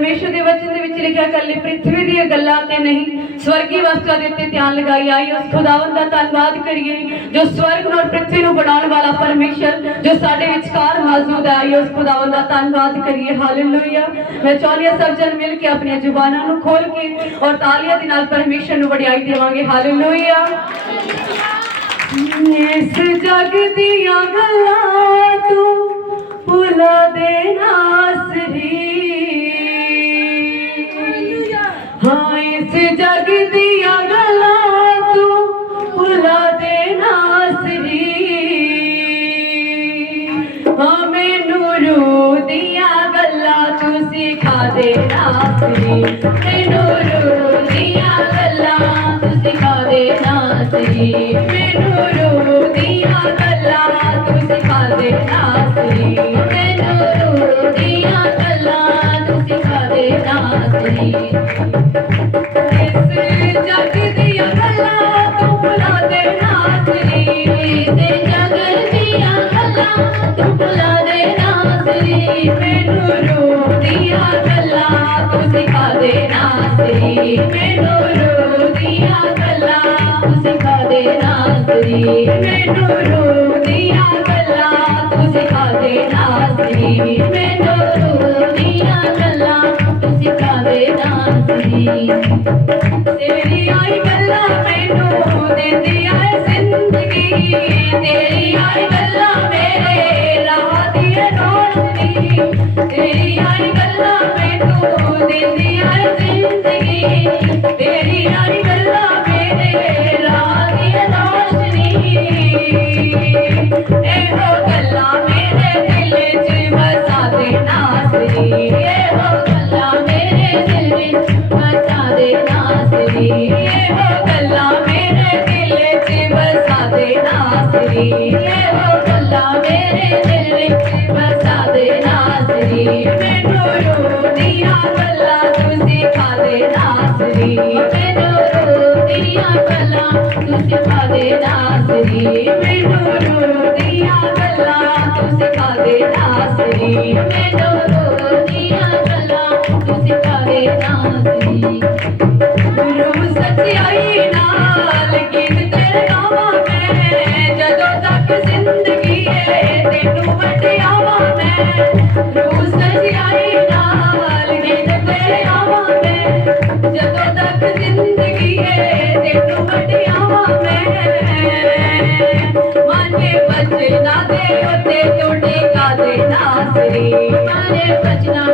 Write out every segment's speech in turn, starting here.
परमेश्वर के वचन दे विच लिखिया कल्ले पृथ्वी दी गल्लां ते नहीं स्वर्गीय वस्तुआं दे उत्ते ध्यान लगाई आई। उस खुदावंद दा धन्नवाद करिए जो स्वर्ग और पृथ्वी नूं बनाउण वाला परमेश्वर जो साडे विचकार मौजूद है। आई उस खुदावंद दा धन्नवाद करिए। हालेलुया। मैं चाहुंदी हां सब जन मिल के अपनी जुबानां नूं खोल के और तालियां दे नाल परमेश्वर नूं वडियाई देवांगे। हालेलुया। इस जग दियां गल्लां तू भुला दे नासरी। हाँ इस जग दियां गल्लां तू भुला दे नासरी। हाँ मैनू रूह दियां गल्लां तू सिखा दे नासरी। मैनू रूह दियां गल्लां तू सिखा दे नासरी। मैनू रूह दियां गल्लां तू सिखा दे नासरी। मैनू रूह दियां गल्लां तू सिखा दे नासरी। इस जग दियां गल्लां तू भुला दे नासरी। इस जग दियां गल्लां तू भुला दे नासरी। मैनू रूह दियां गल्लां तू सिखा दे नासरी। मैनू रूह दियां गल्लां तू सिखा दे नासरी। मैनू रूह दियां गल्लां तू सिखा दे नासरी। मैनू रूह दियां गल्लां तू सिखा दे नासरी। तेरी आई गल्लां मैनू देंदी ऐ जिंदगी। तेरी आई गल्लां मेरे राह दी रोशनी। तेरी आई गल्लां मैनू देंदी ऐ जिंदगी। तेरी आई गल्लां मेरे राह दी रोशनी। एहो गल्लां मेरे दिल च बसा दे नासरी। एहो गल्लां मेरे दिल विच बसा दे नासरी। एहो गल्लां मेरे दिल च बसा दे नासरी। एहो गल्लां मेरे दिल विच बसा दे नासरी। मैनू रूह दियां गल्लां तू सिखा दे नासरी। मैनू रूह दियां गल्लां तू सिखा दे नासरी। मैनू रूह दियां गल्लां तू सिखा दे नासरी। मैनू रूह दियां गल्लां तू सिखा दे नासरी। रूह सच्चाई नाल गीत तेरे गावां मैं जदों तक जिंदगी है तेनू वडियावां मैं। रूह सच्चाई नाल गीत तेरे गावां मैं जदों तक जिंदगी है तेनू वडियावां मैं। माने बचना दे उत्ते तू टिका दे नासरी। माने बचना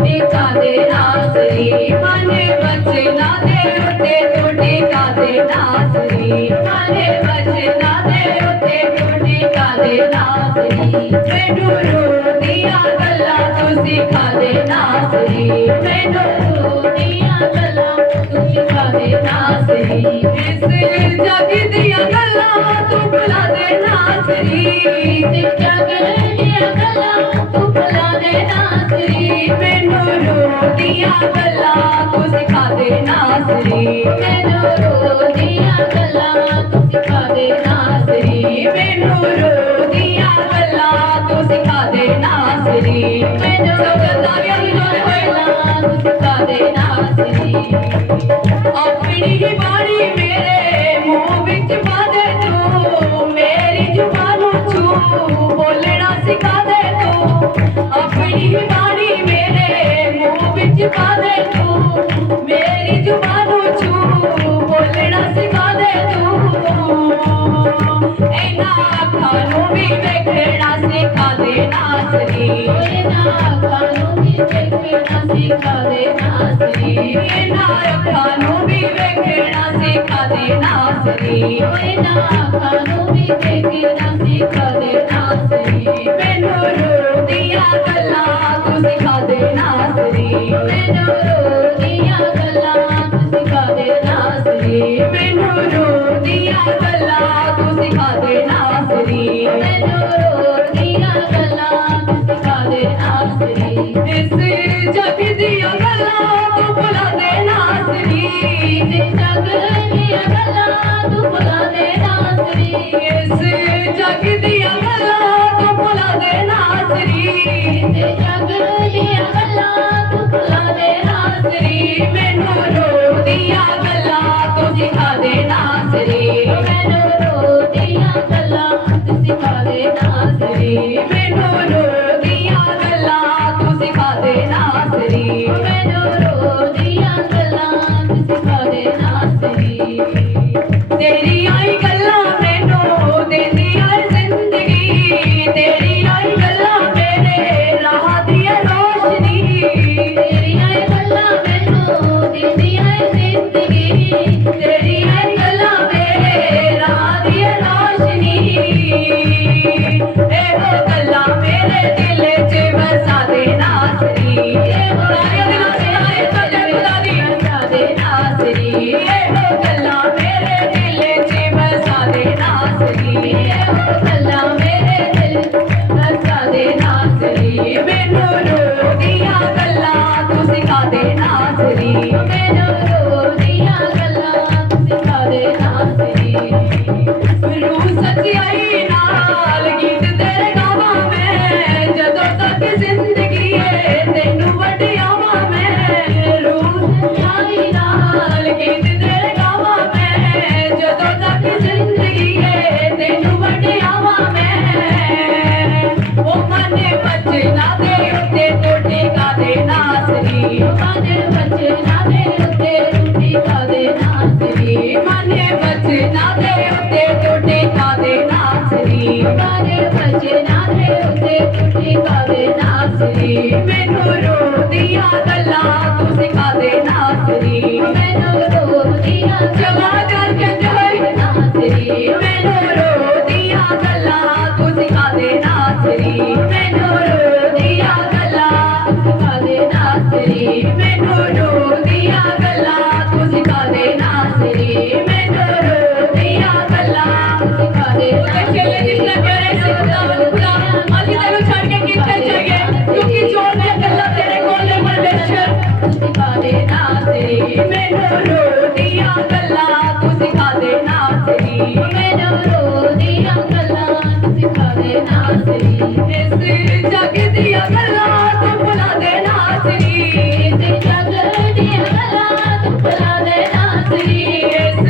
टिका दे नासरी। माने बचना दे उत्ते तू टिका दे नासरी। माने बचना दे उत्ते तू टिका दे नासरी। मैनू रूह दियां गल्लां तू सिखा दे नासरी। मैनू रूह दियां गल्लां तू सिखा दे नासरी। इस जग दियां गल्लां तू भुला दे नासरी। इस जग दियां गल्लां तू भुला दे नासरी। मैनू रूह दियां गल्लां तू सिखा दे नासरी। मैनू रूह दियां गल्लां तू सिखा दे नासरी। मैनू रूह दियां गल्लां तू सिखा दे नासरी। मैनू गल्लां तू सिखा दे नासरी। अपनी ही बाणी मेरे मुंह विच पा दे तू। मेरी जुबानों छू बोलना सिखा दे तू। अपनी ही बाणी मेरे मुंह विच पा दे तू। मेरी जुबानों छू बोलना सिखा दे तू। इन्हां अखां नूं भी वेखना सिखा दे नासरी। इन्हां अखां नूं भी वेखना सिखा दे नासरी। इन्हां अखां नूं भी वेखना सिखा दे नासरी। इन्हां अखां नूं भी वेखना सिखा दे नासरी। मैनू रूह दियां गल्लां तू सिखा दे नासरी। मैनू रूह दियां गल्लां तू सिखा दे नासरी। मैनू रूह दियां गल्लां तू सिखा दे नासरी। मैनू रूह दियां गल्लां तू सिखा दे नासरी। इस जग दियां गल्लां तू भुला दे नासरी। इस जग दियां गल्लां तू भुला दे नासरी। इस जग दियां गल्लां तू भुला दे नासरी। इस जग दियां गल्लां बचना दे उत्ते तू टिका दे नासरी मैनू रोदियां गल्लां तू सिखा दे नासरी मैनू रोदियां जमा करके जाए नासरी मैनू रोदियां गल्लां तू सिखा दे नासरी मैनू रोदियां गल्लां तू सिखा दे नासरी मैनू रोदियां गल्लां तू सिखा दे नासरी मैनू रोदियां गल्लां तू सिखा दे चले जिसने करे सिखदा खुदा अली तेनू छड़ के किथे जाइए क्योंकि जो मैं गल्लां तेरे कोल परमेश्वर तू सिखा दे नासरी मैनू रोदियां गल्लां तू सिखा दे नासरी मैनू रोदियां गल्लां तू सिखा दे नासरी इस जग दियां गल्लां तू भुला दे नासरी इस जग दियां गल्लां तू भुला दे नासरी इस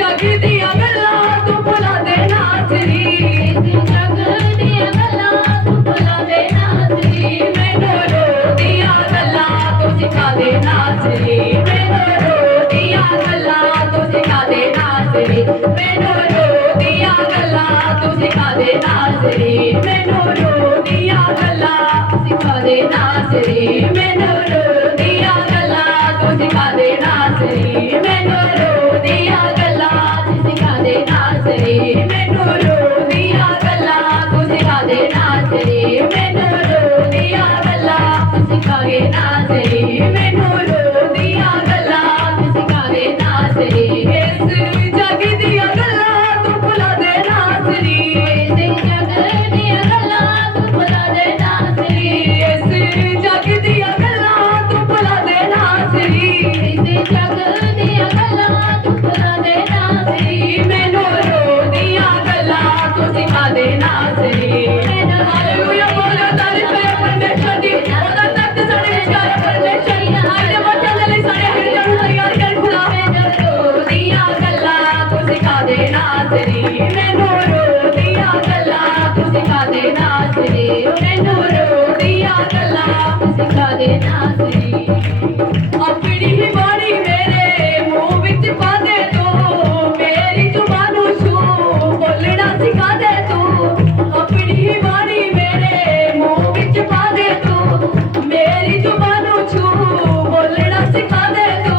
जग दियां गल्लां तू भुला दे नासरी इस जग दियां गल्लां तू भुला दे नासरी मैनू रोदियां गल्लां तू सिखा दे नासरी मैनू रोदियां गल्लां तू सिखा दे नासरी मैनू रोदियां गल्लां तू सिखा दे नासरी मैनू रोदियां गल्लां तू सिखा दे नासरी मैनू रोदियां गल्लां तू सिखा दे नासरी मैनू रोदियां गल्लां तू सिखा दे नासरी मैनू रोदियां गल्लां तू सिखा दे नासरी मैनू रोदियां गल्लां तू सिखा दे नासरी मैनू रोदियां गल्लां तू सिखा दे नासरी इस जग दियां गल्लां तू भुला दे नासरी इस जग दियां गल्लां तू भुला दे नासरी इस जग दियां गल्लां तू भुला दे नासरी इस जग दियां गल्लां तू भुला दे नासरी मैनू रोदियां गल्लां तू सिखा दे नासरी हालेलुया बोलो तारीफ है परमेश्वर दी ओदा तख्त साडे विचार परमेश्वर आज दे वचन दे लई साडे हिरदे नूं तैयार कर खुदा मैनू रोदियां गल्लां तू सिखा दे नासरी मैनू रोदियां गल्लां तू सिखा दे नासरी मैनू रोदियां गल्लां तू सिखा दे नासरी अपनी ही बाणी मेरे मुंह विच पा दे तू मेरी जुबान नूं छू बोलना सिखा दे तू अपनी ही बाणी मेरे मुंह विच पा दे तू मेरी जुबान नूं छू बोलना सिखा दे तू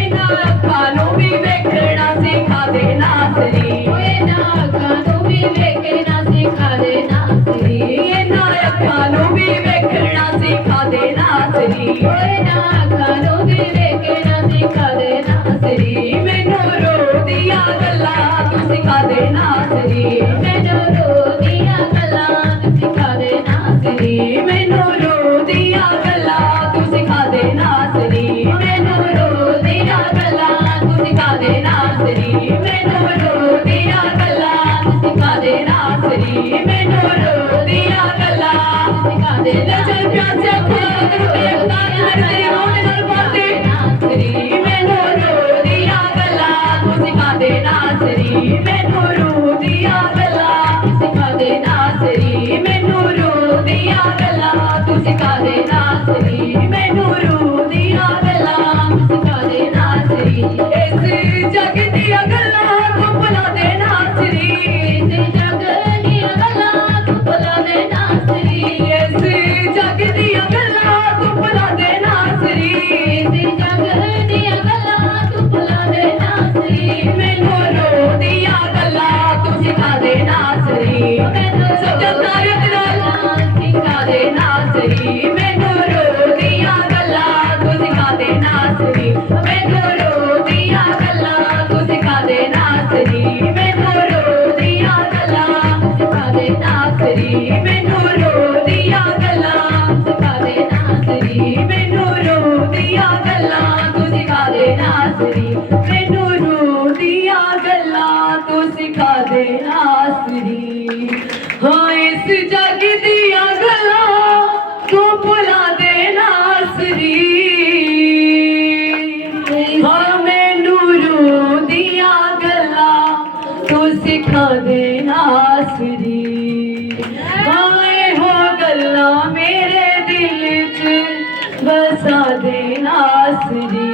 इन्हां अखां नूं भी वेखना सिखा दे नासरी इन्हां अखां नूं भी वेखना सिखा दे नासरी इन्हां अखां नूं भी वेखना सिखा दे नासरी इन्हां अखां नूं भी वेखना सिखा दे नासरी मैनू रोदियां गल्लां तू सिखा दे नासरी मैनू रोदियां गल्लां तू सिखा दे नासरी मैनू रोदियां गल्लां तू सिखा दे नासरी मैनू रोदियां गल्लां तू सिखा दे नासरी मैनू रोदियां गल्लां तू सिखा दे नासरी मैनू रोदियां गल्लां तू सिखा दे नजर प्यासे खुदा एक तार तेरी रोने नाल पाते नासरी मैनू रोदियां गल्लां तू सिखा दे नासरी मैनू रोदियां गल्लां तू सिखा दे नासरी मैनू रोदियां गल्लां तू सिखा दे नासरी मैनू रोदियां गल्लां तू सिखा दे नासरी इस जग दियां गल्लां तू भुला दे नासरी इस जग दियां गल्लां तू भुला दे नासरी इस जग दियां गल्लां तू भुला दे नासरी इस जग दियां गल्लां तू भुला दे नासरी मैनू रोदियां गल्लां तू सिखा दे नासरी मैनू सजदारियत नाल सिखा दे नासरी मैनू रोदियां गल्लां तू सिखा दे नासरी मैनू रोदियां गल्लां तू सिखा दे नासरी मैनू रोदियां गल्लां तू सिखा दे नासरी मैनू रोदियां गल्लां तू सिखा दे नासरी मैनू रोदियां गल्लां तू सिखा दे नासरी मैनू रोदियां गल्लां तू सिखा दे नासरी हाँ इस जग दियां गल्लां तू भुला दे नासरी हाँ मैनू रोदियां गल्लां तू सिखा दे नासरी हाँ एहो गल्लां मेरे दिल च बसा दे नासरी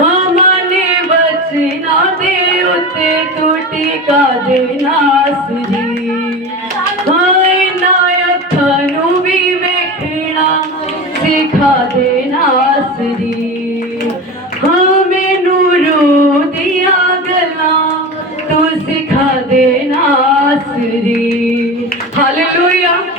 हाँ माने बचना दे उत्ते तू टिका दे नासरी